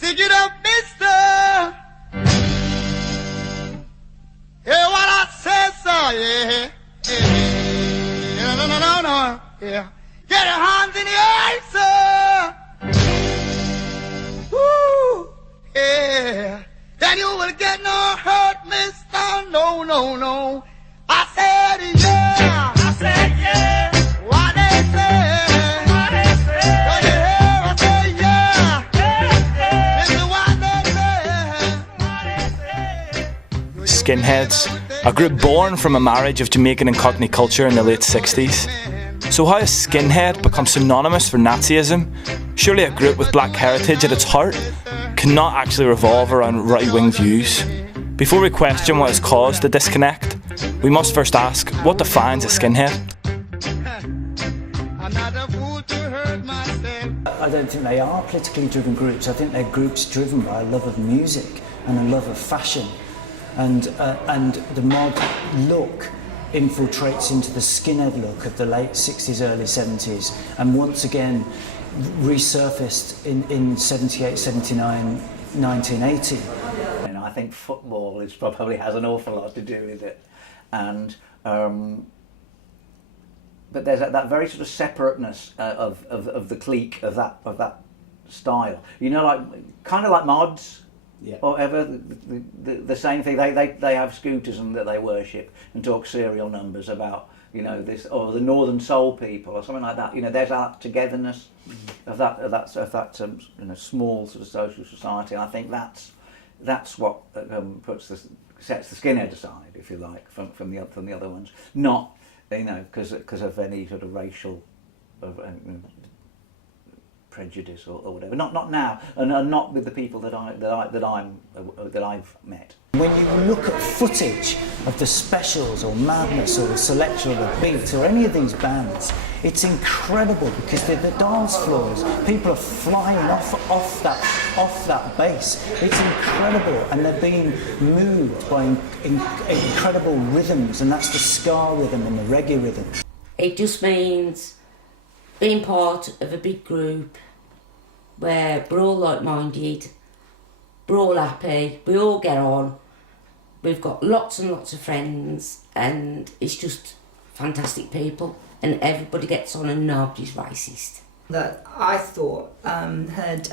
Stick it up, mister. Hear what I said, sir, yeah. Yeah, no, yeah. Get your hands in the air, sir. Woo, yeah. Then you will get no hurt, mister. No. I said yeah. I said yeah. What they say. What they say. Don't you hear? I say yeah. Yeah. This is what they say. Skinheads, a group born from a marriage of Jamaican and Cockney culture in the late 60s. So how has Skinhead become synonymous for Nazism? Surely a group with black heritage at its heart cannot actually revolve around right-wing views. Before we question what has caused the disconnect, we must first ask what defines a skinhead. I don't think they are politically driven groups. I think they're groups driven by a love of music and a love of fashion. And the mod look infiltrates into the skinhead look of the late 60s, early 70s, and once again resurfaced in 78, 79, 1980. And I think football probably has an awful lot to do with it. And but there's that very sort of separateness of the clique of that style. You know, like kind of like mods. Yeah. Or whatever, the same thing. They have scooters and that they worship and talk serial numbers about, you know, this, or the Northern Soul people or something like that. You know, there's that togetherness of that you know, small sort of social society. I think that's what sets the skinhead aside, if you like, from the other ones. Not, you know, because of any sort of racial prejudice or whatever. Not now, and not with the people that I've met. When you look at footage of the Specials or Madness or the Selection or the Beat or any of these bands, it's incredible because the dance floors, people are flying off that bass. It's incredible, and they're being moved by incredible rhythms, and that's the ska rhythm and the reggae rhythm. It just means being part of a big group where we're all like-minded, we're all happy, we all get on, we've got lots and lots of friends, and it's just fantastic people, and everybody gets on and nobody's racist. That I thought had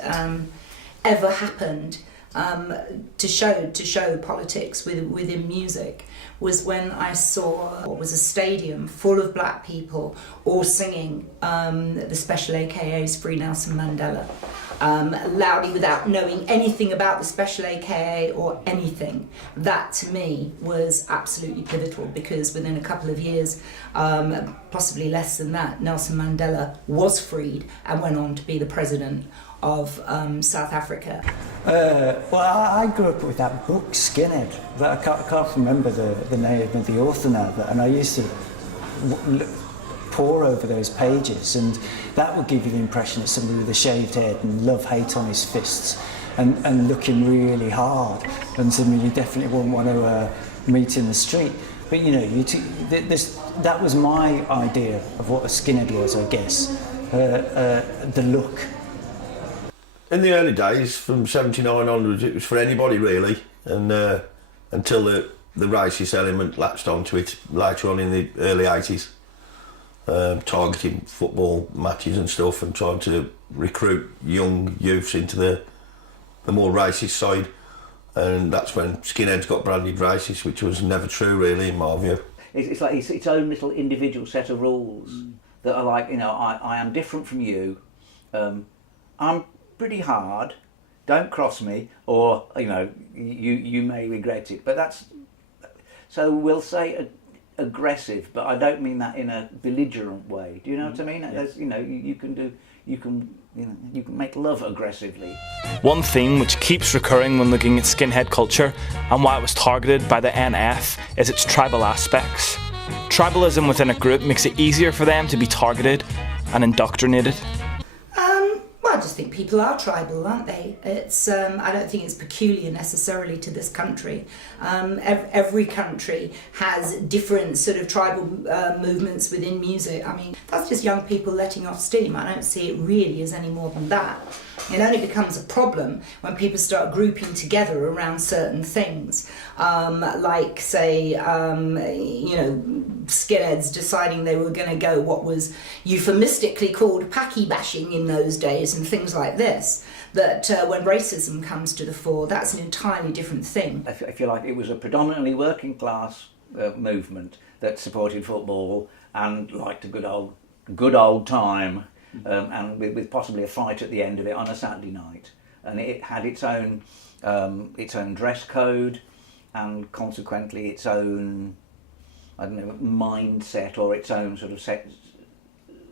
ever happened to show politics within music was when I saw what was a stadium full of black people all singing the Special AKA's Free Nelson Mandela loudly without knowing anything about the Special AKA or anything. That to me was absolutely pivotal, because within a couple of years, possibly less than that, Nelson Mandela was freed and went on to be the president of South Africa. Well, I grew up with that book, Skinhead, but I can't remember the name of the author now, and I used to pore over those pages, and that would give you the impression of somebody with a shaved head and love-hate on his fists and looking really hard, and somebody you definitely wouldn't want to meet in the street. But you know, that was my idea of what a skinhead was, I guess, the look. In the early days, from 79 onwards, it was for anybody really, and until the racist element latched onto it later on in the early 80s, targeting football matches and stuff and trying to recruit young youths into the more racist side, and that's when Skinheads got branded racist, which was never true really in my view. It's like its own little individual set of rules that are like, you know, I am different from you, I'm pretty hard, don't cross me, or you know, you may regret it. But that's, so we'll say aggressive, but I don't mean that in a belligerent way. Do you know what I mean? Yeah. There's, you know, you can make love aggressively. One theme which keeps recurring when looking at skinhead culture and why it was targeted by the NF is its tribal aspects. Tribalism within a group makes it easier for them to be targeted and indoctrinated. Well, just think people are tribal, aren't they? It's I don't think it's peculiar necessarily to this country. Every country has different sort of tribal movements within music. I mean, that's just young people letting off steam. I don't see it really as any more than that. It only becomes a problem when people start grouping together around certain things, like, say, skinheads deciding they were going to go what was euphemistically called packy bashing in those days and things like this. That when racism comes to the fore, that's an entirely different thing. I feel like it was a predominantly working class movement that supported football and liked a good old time. And with possibly a fight at the end of it on a Saturday night, and it had its own dress code, and consequently its own, I don't know, mindset or its own sort of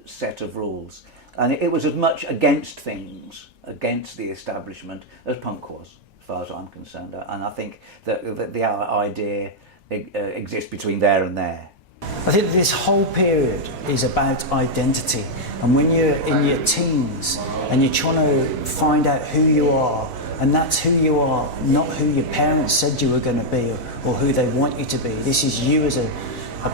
set of rules, and it was as much against things, against the establishment, as punk was, as far as I'm concerned. And I think that the idea exists between there and there. I think this whole period is about identity, and when you're in your teens and you're trying to find out who you are, and that's who you are, not who your parents said you were going to be or who they want you to be. This is you as a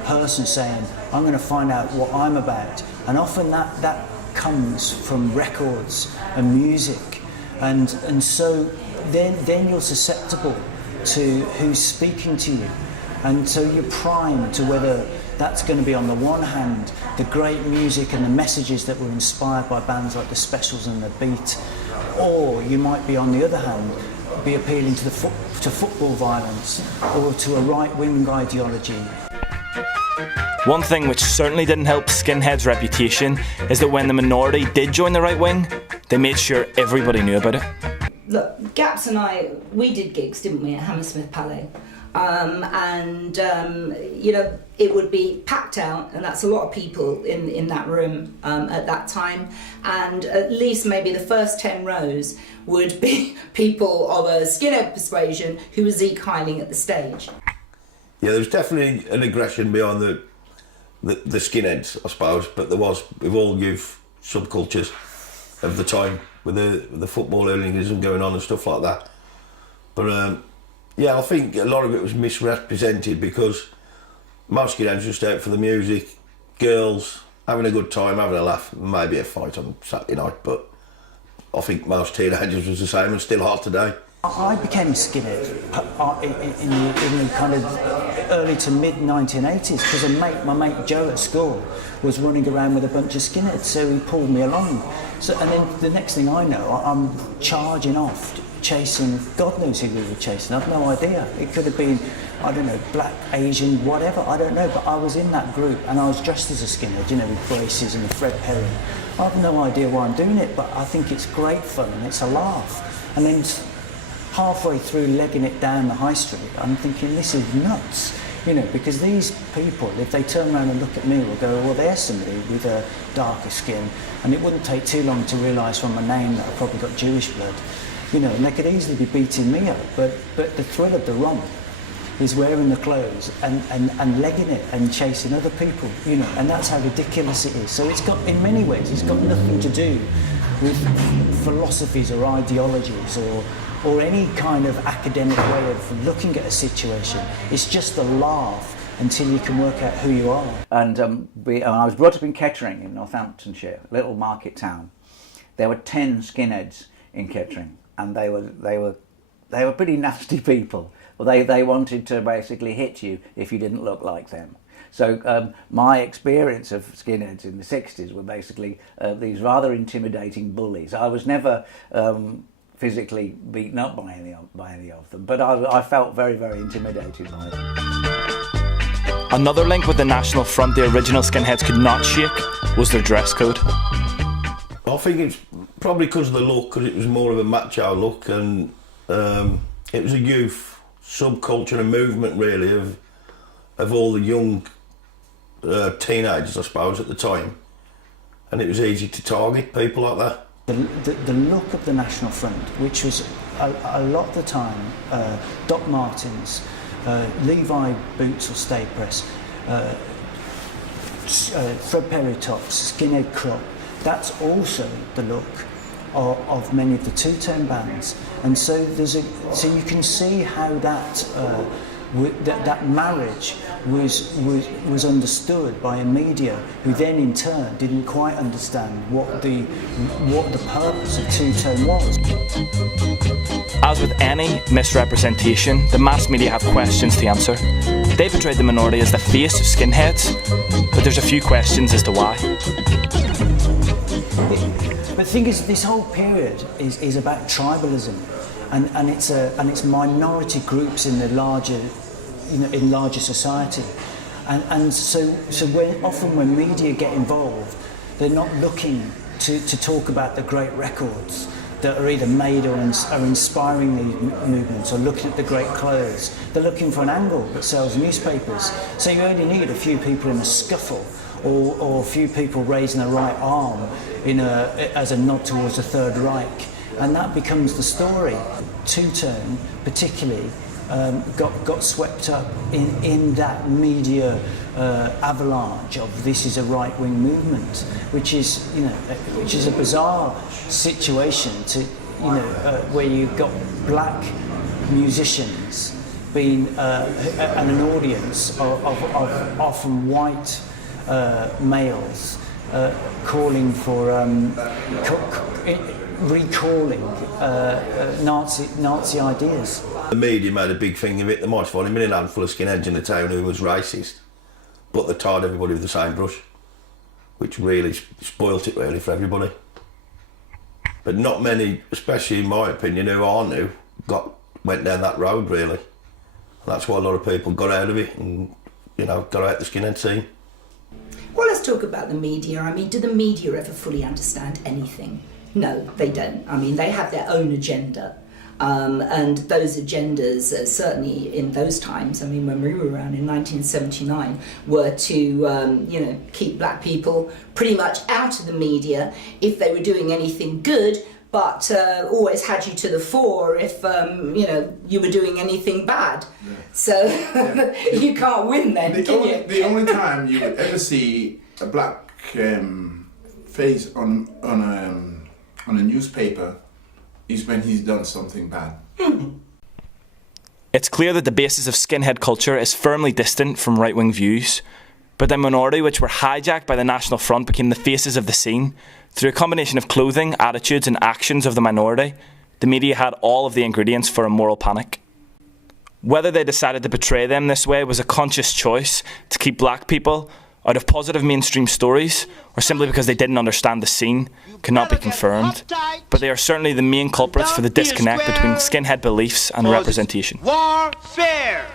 person saying, I'm going to find out what I'm about, and often that comes from records and music, and so then you're susceptible to who's speaking to you. And so you're primed to whether that's going to be, on the one hand, the great music and the messages that were inspired by bands like the Specials and the Beat, or you might be, on the other hand, be appealing to football violence or to a right-wing ideology. One thing which certainly didn't help Skinhead's reputation is that when the minority did join the right wing, they made sure everybody knew about it. Look, Gaps and I, we did gigs, didn't we, at Hammersmith Palais? It would be packed out, and that's a lot of people in that room at that time, and at least maybe the first 10 rows would be people of a skinhead persuasion who were Zeke Heiling at the stage. Yeah, there was definitely an aggression behind the skinheads, I suppose, but there was with all youth subcultures of the time, with the football hooliganism going on and stuff like that. But yeah, I think a lot of it was misrepresented because most skinheads just out for the music, girls, having a good time, having a laugh, maybe a fight on Saturday night, but I think most teenagers was the same and still are today. I became a skinhead in the kind of early to mid 1980s because my mate Joe at school was running around with a bunch of skinheads, so he pulled me along. So, and then the next thing I know, I'm charging off, chasing, God knows who we were chasing, I've no idea. It could have been, I don't know, black, Asian, whatever, I don't know, but I was in that group and I was dressed as a skinhead, with braces and a Fred Perry. I have no idea why I'm doing it, but I think it's great fun and it's a laugh. And then halfway through legging it down the high street, I'm thinking, this is nuts, because these people, if they turn around and look at me, will go, well, there's somebody with a darker skin, and it wouldn't take too long to realise from my name that I've probably got Jewish blood, and they could easily be beating me up, but the thrill of the romp is wearing the clothes and legging it and chasing other people, and that's how ridiculous it is. So it's got, in many ways, it's got nothing to do with philosophies or ideologies or any kind of academic way of looking at a situation. It's just a laugh until you can work out who you are. And I was brought up in Kettering in Northamptonshire, a little market town. There were 10 skinheads in Kettering, and they were pretty nasty people. Well, they wanted to basically hit you if you didn't look like them. So my experience of skinheads in the 60s were basically these rather intimidating bullies. I was never physically beaten up by any of them, but I felt very, very intimidated by them. Another link with the National Front the original Skinheads could not shake was their dress code. I think it's probably because of the look, because it was more of a macho look, and it was a youth subculture and movement really of all the young teenagers, I suppose, at the time, and it was easy to target people like that. The look of the National Front, which was a lot of the time Doc Martens, Levi boots or stay press, Fred Perry tops, skinhead crop, that's also the look of many of the two-tone bands, and so you can see how that that marriage was understood by a media who then in turn didn't quite understand what the purpose of two-tone was. As with any misrepresentation, the mass media have questions to answer. They portrayed the minority as the face of skinheads, but there's a few questions as to why. But the thing is, this whole period is about tribalism, and it's minority groups in the larger, in larger society, and so when media get involved, they're not looking to talk about the great records that are either made or are inspiring these movements, or looking at the great clothes. They're looking for an angle that sells newspapers. So you only need a few people in a scuffle, or a few people raising the right arm as a nod towards the Third Reich, and that becomes the story. Two-tone, particularly, got swept up in that media avalanche of this is a right-wing movement, which is a bizarre situation to where you've got black musicians being and an audience of often white males calling for recalling Nazi ideas. The media made a big thing of it. There might have only been a handful of skinheads in the town who was racist, but they tied everybody with the same brush, which really spoilt it really for everybody. But not many, especially in my opinion, who I knew, went down that road really. That's why a lot of people got out of it and got out the skinhead scene. Well, let's talk about the media. I mean, do the media ever fully understand anything? No, they don't. I mean, they have their own agenda. And those agendas, certainly in those times, I mean, when we were around in 1979, were to, keep black people pretty much out of the media if they were doing anything good, but always had you to the fore if, you were doing anything bad. Yeah. So you can't win then, can you? The only time you would ever see a black face on a newspaper is when he's done something bad. It's clear that the basis of skinhead culture is firmly distant from right-wing views, but the minority which were hijacked by the National Front became the faces of the scene. Through a combination of clothing, attitudes and actions of the minority, the media had all of the ingredients for a moral panic. Whether they decided to portray them this way was a conscious choice to keep black people out of positive mainstream stories, or simply because they didn't understand the scene, cannot be confirmed. But they are certainly the main culprits for the disconnect between skinhead beliefs and representation. Warfare!